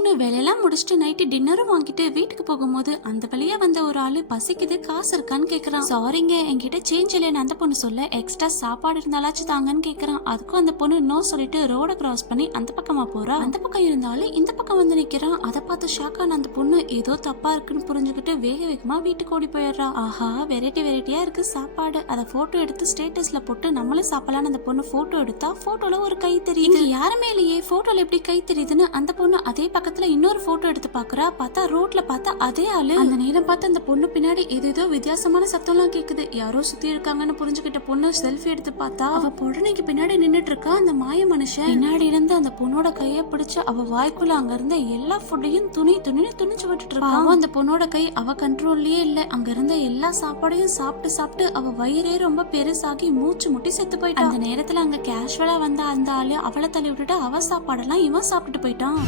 பொண்ணு வேலையெல்லாம் முடிச்சுட்டு நைட்டு டின்னரும் வாங்கிட்டு வீட்டுக்கு போகும்போது அந்த வழியா வந்த ஒரு ஆளு பசிக்குது காசு இருக்கான்னு கேக்குறான். சாரிங்க என்கிட்ட சேஞ்ச் இல்லைன்னு அந்த பொண்ணு சொல்ல எக்ஸ்ட்ரா சாப்பாடு இருந்தாலாச்சும் தாங்கன்னு கேக்குறான். அதுக்கும் அந்த பொண்ணு நோ சொல்லிட்டு ரோட கிராஸ் பண்ணி அந்த பக்கமா போறா. அந்த பக்கம் இருந்தாலும் இந்த பக்கம் வந்து நிக்கிறான். அதை பார்த்து ஷாக் ஆன அந்த பொண்ணு ஏதோ தப்பா இருக்குன்னு புரிஞ்சுக்கிட்டு வேக வேகமா வீட்டுக்கு ஓடி போயிடுறா. ஆஹா வெரைட்டி வெரைட்டியா இருக்கு சாப்பாடு. அதை போட்டோ எடுத்து ஸ்டேட்டஸ்ல போட்டு நம்மளும் சாப்பிடலாம்னு அந்த பொண்ணு போட்டோ எடுத்தா போட்டோல ஒரு கை தெரியுது யாருமே இல்லையே போட்டோல எப்படி கை தெரியுதுன்னு அந்த பொண்ணு அதே பக்கம் பக்கத்துல இன்னொரு போட்டோ எடுத்து பாக்குறா. பார்த்தா ரோட்ல பார்த்தா அதே ஆளு. அந்த நேரம் பார்த்து அந்த பொண்ணு பின்னாடி ஏதேதோ வித்தியாசமான சத்தம்லாம் கேக்குது. யாரோ சுத்தி இருக்காங்கன்னு புரிஞ்சுக்கிட்ட பொண்ணு செல்ஃபி எடுத்து பார்த்தா அவ பொடனைக்கு பின்னாடி நின்னுட்டு இருக்கா அந்த மாய மனுஷன். பின்னாடி இருந்து அந்த பொண்ணோட கைய பிடிச்சு அவ வாய்க்குள்ள அங்க இருந்த எல்லா ஃபுட்டையும் துணி துணின்னு துணிச்சு விட்டுட்டு இருக்கான் அந்த பொண்ணோட கை அவ கண்ட்ரோல்லயே இல்ல. அங்க இருந்த எல்லா சாப்பாடையும் சாப்பிட்டு சாப்பிட்டு அவ வயிறே ரொம்ப பெருசாகி மூச்சு முட்டி செத்து போயிட்டான் அந்த நேரத்துல அங்க கேஷுவலா வந்த அந்த ஆளு அவளை தள்ளி விட்டுட்டு அவ சாப்பாடெல்லாம் இவன் சாப்பிட்டு போயிட்டான்.